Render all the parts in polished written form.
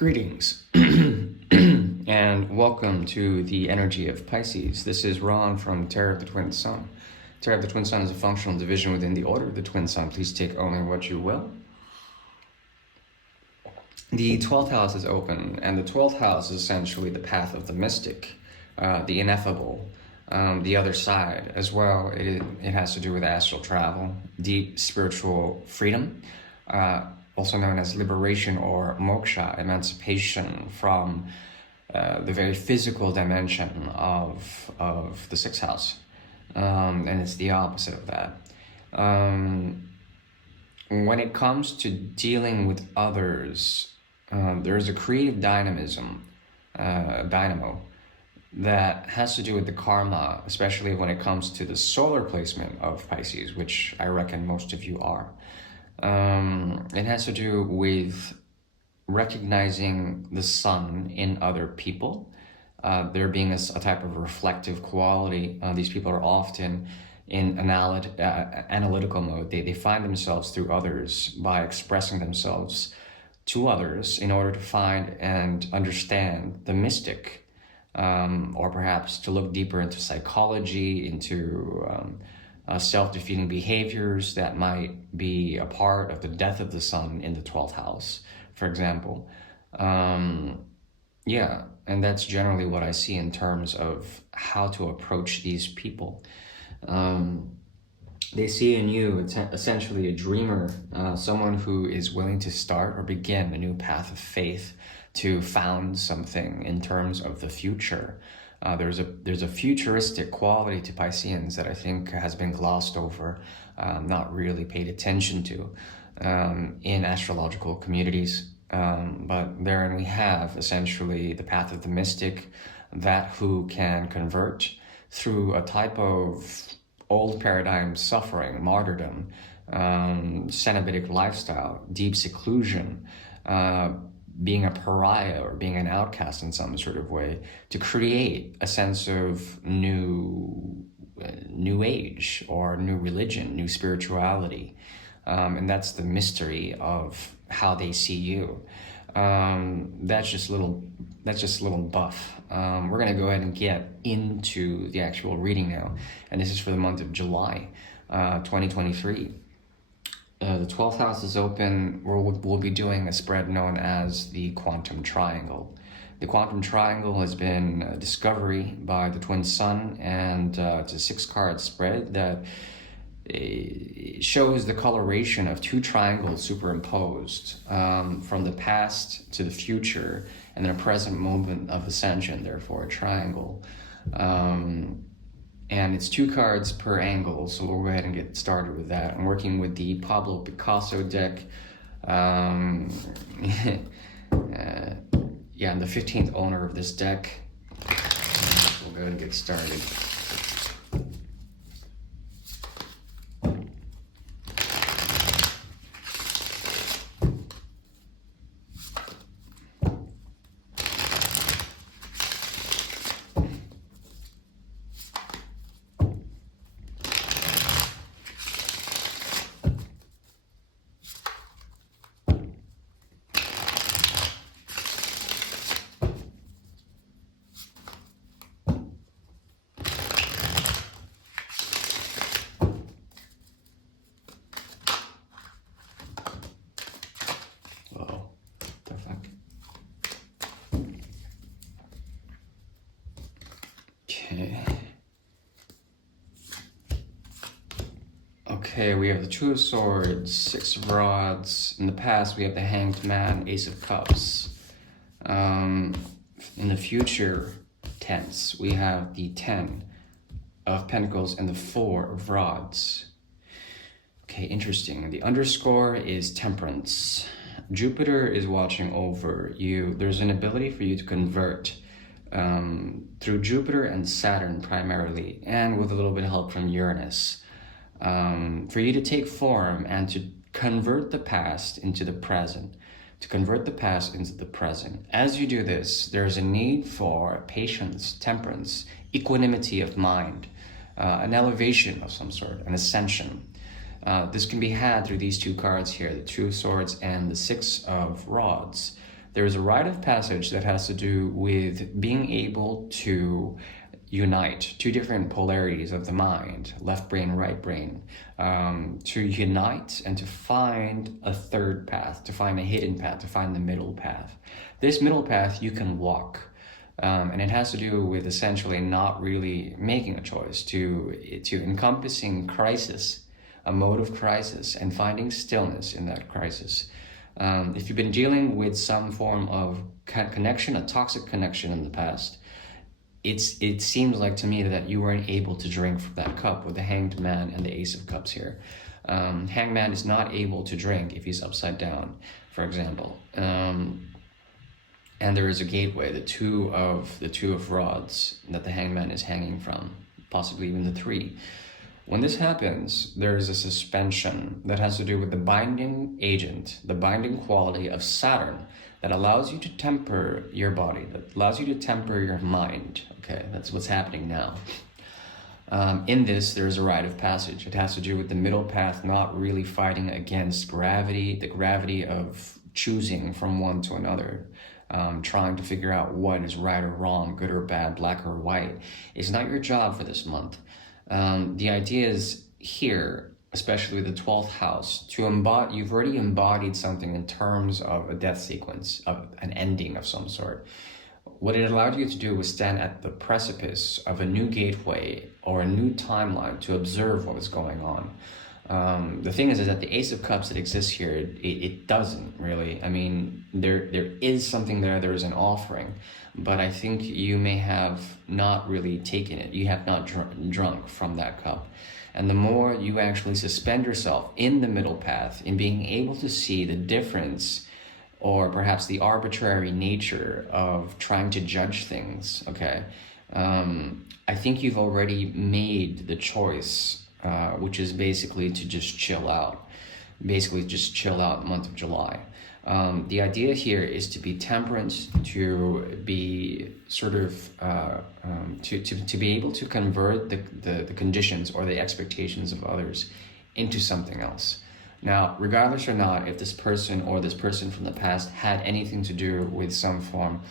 Greetings and welcome to the energy of Pisces. This is Ron from Tarot of the Twin Sun. Tarot of the Twin Sun is a functional division within the Order of the Twin Sun. Please take only what you will. The 12th house is open, and the 12th house is essentially the path of the mystic, the ineffable, the other side as well. It has to do with astral travel, deep spiritual freedom, also known as liberation or moksha, emancipation from the very physical dimension of the sixth house. And it's the opposite of that. When it comes to dealing with others, there's a creative dynamism, dynamo, that has to do with the karma, especially when it comes to the solar placement of Pisces, which I reckon most of you are. It has to do with recognizing the sun in other people, there being a type of reflective quality. These people are often in analytical mode. They find themselves through others by expressing themselves to others in order to find and understand the mystic, or perhaps to look deeper into psychology, into self-defeating behaviors that might be a part of the death of the sun in the 12th house, for example. Yeah, and that's generally what I see in terms of how to approach these people. They see in you essentially a dreamer, someone who is willing to start or begin a new path of faith, to found something in terms of the future. There's a futuristic quality to Pisceans that I think has been glossed over, not really paid attention to in astrological communities. But therein we have essentially the path of the mystic, that who can convert through a type of old paradigm suffering, martyrdom, cenobitic lifestyle, deep seclusion, being a pariah or being an outcast in some sort of way, to create a sense of new age or new religion, new spirituality. And that's the mystery of how they see you. That's just a little buff. We're gonna go ahead and get into the actual reading now, and this is for the month of July 2023. The 12th house is open. We'll be doing a spread known as the quantum triangle. The quantum triangle has been a discovery by the twin sun, and it's a 6-card spread that shows the coloration of 2 triangles superimposed, from the past to the future, and then a present moment of ascension, therefore a triangle. And it's 2 cards per angle, so we'll go ahead and get started with that. I'm working with the Pablo Picasso deck. Yeah, I'm the 15th owner of this deck. We'll go ahead and get started. Okay, we have the 2 of Swords, 6 of Rods. In the past, we have the Hanged Man, Ace of Cups. In the future tense, we have the 10 of Pentacles and the 4 of Rods. Okay, interesting. The underscore is Temperance. Jupiter is watching over you. There's an ability for you to convert through Jupiter and Saturn primarily, and with a little bit of help from Uranus. For you to take form and to convert the past into the present. As you do this, there's a need for patience, temperance, equanimity of mind, an elevation of some sort, an ascension. This can be had through these 2 cards here, the 2 of Swords and the 6 of Rods. There is a rite of passage that has to do with being able to unite two different polarities of the mind, left brain, right brain, to unite and to find a third path, to find a hidden path, to find the middle path. This middle path you can walk. And it has to do with essentially not really making a choice, to encompassing crisis, a mode of crisis, and finding stillness in that crisis. If you've been dealing with some form of connection, a toxic connection in the past, it seems like to me that you weren't able to drink from that cup with the Hanged Man and the Ace of Cups here. Hanged Man is not able to drink if he's upside down, for example. And there is a gateway, the two of rods that the hangman is hanging from, possibly even the three. When this happens, there is a suspension that has to do with the binding agent, the binding quality of Saturn that allows you to temper your body, that allows you to temper your mind. Okay, that's what's happening now. In this, there's a rite of passage. It has to do with the middle path not really fighting against gravity, the gravity of choosing from one to another. Trying to figure out what is right or wrong, good or bad, black or white. It's not your job for this month. The idea is here, especially with the 12th house, you've already embodied something in terms of a death sequence, of an ending of some sort. What it allowed you to do was stand at the precipice of a new gateway or a new timeline to observe what was going on. The thing is that the Ace of Cups that exists here, it doesn't really. I mean, there is something there is an offering, but I think you may have not really taken it. You have not drunk from that cup. And the more you actually suspend yourself in the middle path, in being able to see the difference or perhaps the arbitrary nature of trying to judge things, okay, I think you've already made the choice, which is basically to just chill out. Basically just chill out month of July. The idea here is to be temperate, to be sort of, to be able to convert the conditions or the expectations of others into something else. Now, regardless or not, if this person or this person from the past had anything to do with some form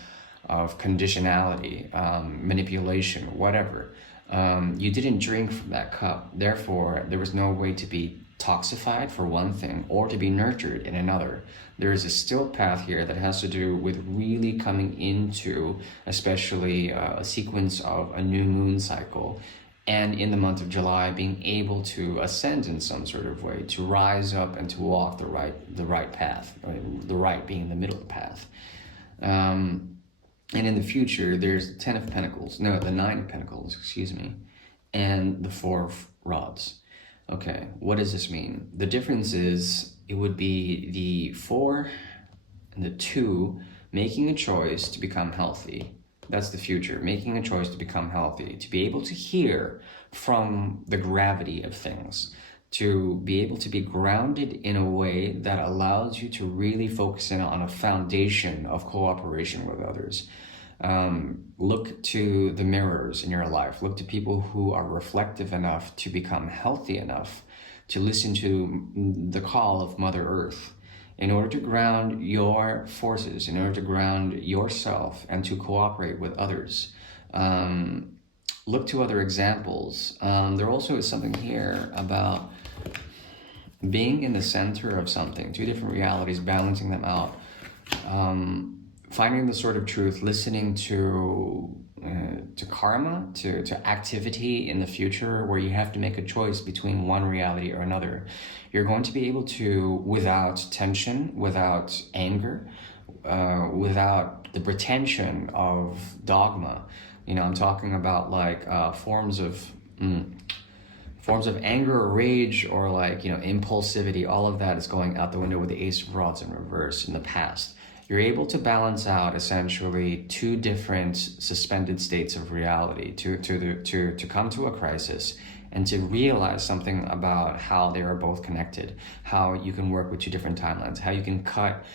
of conditionality, manipulation, whatever, you didn't drink from that cup. Therefore, there was no way to be toxified for one thing or to be nurtured in another. There is a still path here that has to do with really coming into, especially a sequence of a new moon cycle, and in the month of July being able to ascend in some sort of way, to rise up and to walk the right path, the right being the middle path. And in the future, there's the 9 of Pentacles, excuse me, and the 4 of Rods. Okay, what does this mean? The difference is it would be the 4 and the 2 making a choice to become healthy. That's the future, making a choice to become healthy, to be able to hear from the gravity of things, to be able to be grounded in a way that allows you to really focus in on a foundation of cooperation with others. Look to the mirrors in your life. Look to people who are reflective enough to become healthy enough to listen to the call of Mother Earth in order to ground your forces, in order to ground yourself and to cooperate with others. Look to other examples. There also is something here about being in the center of something, two different realities, balancing them out. Finding the sort of truth, listening to karma, to activity in the future where you have to make a choice between one reality or another. You're going to be able to, without tension, without anger, without the pretension of dogma. You know, I'm talking about like forms of anger or rage or like, you know, impulsivity. All of that is going out the window with the Ace of Rods in reverse in the past. You're able to balance out essentially two different suspended states of reality to come to a crisis and to realize something about how they are both connected, how you can work with two different timelines, how you can cut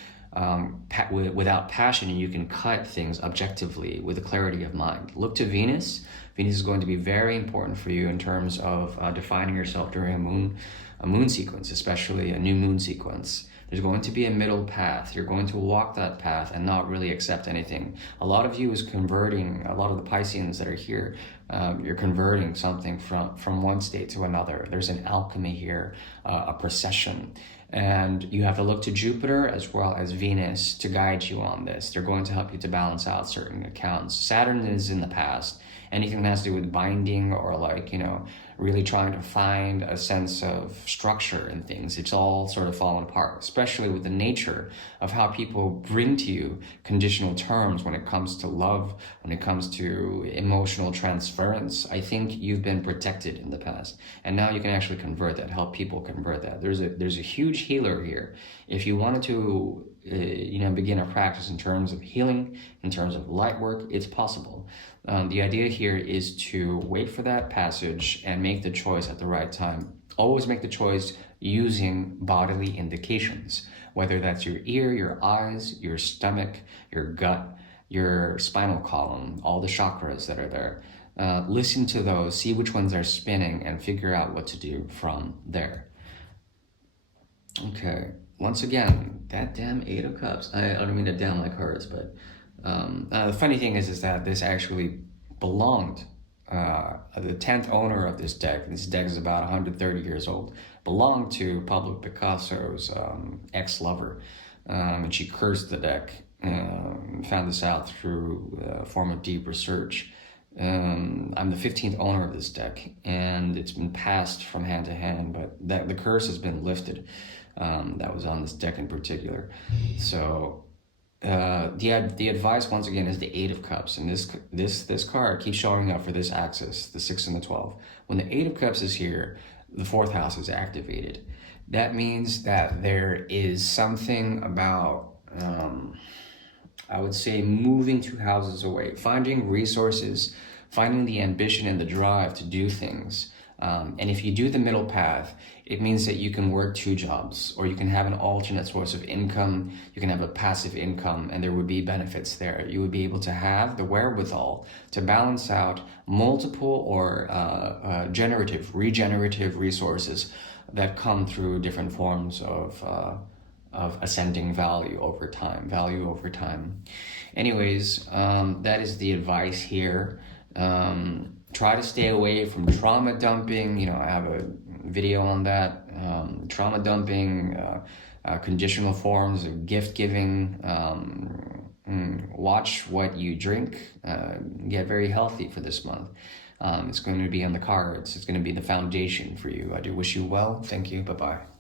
without passion, and you can cut things objectively with a clarity of mind. Look to Venus. Venus is going to be very important for you in terms of defining yourself during a moon sequence, especially a new moon sequence. There's going to be a middle path. You're going to walk that path and not really accept anything. A lot of you is converting, a lot of the Pisceans that are here, you're converting something from one state to another. There's an alchemy here, a procession. And you have to look to Jupiter as well as Venus to guide you on this. They're going to help you to balance out certain accounts. Saturn is in the past. Anything that has to do with binding or like, you know, really trying to find a sense of structure in things, it's all sort of fallen apart, especially with the nature of how people bring to you conditional terms when it comes to love, when it comes to emotional transference. I think you've been protected in the past, and now you can actually convert that, help people convert that. There's a huge healer here. If you wanted to begin a practice in terms of healing, in terms of light work, it's possible. The idea here is to wait for that passage and make the choice at the right time. Always make the choice using bodily indications, whether that's your ear, your eyes, your stomach, your gut, your spinal column, all the chakras that are there. Listen to those, see which ones are spinning, and figure out what to do from there. Okay, once again, that damn Eight of Cups. I don't mean to damn like hers, but the funny thing is that this actually belonged, the 10th owner of this deck is about 130 years old, belonged to Pablo Picasso's ex-lover, and she cursed the deck. Found this out through a form of deep research. I'm the 15th owner of this deck, and it's been passed from hand to hand, but the curse has been lifted. That was on this deck in particular. So the advice once again is the Eight of Cups, and this card keeps showing up for this axis, the 6 and the 12. When the Eight of Cups is here, the 4th house is activated. That means that there is something about I would say moving 2 houses away, finding resources, finding the ambition and the drive to do things. And if you do the middle path, it means that you can work 2 jobs, or you can have an alternate source of income. You can have a passive income, and there would be benefits there. You would be able to have the wherewithal to balance out multiple or regenerative resources that come through different forms of ascending value over time. Anyways, that is the advice here. Try to stay away from trauma dumping. You know, I have a video on that. Trauma dumping, conditional forms of gift giving. Watch what you drink. Get very healthy for this month. It's going to be on the cards. It's going to be the foundation for you. I do wish you well. Thank you. Bye-bye.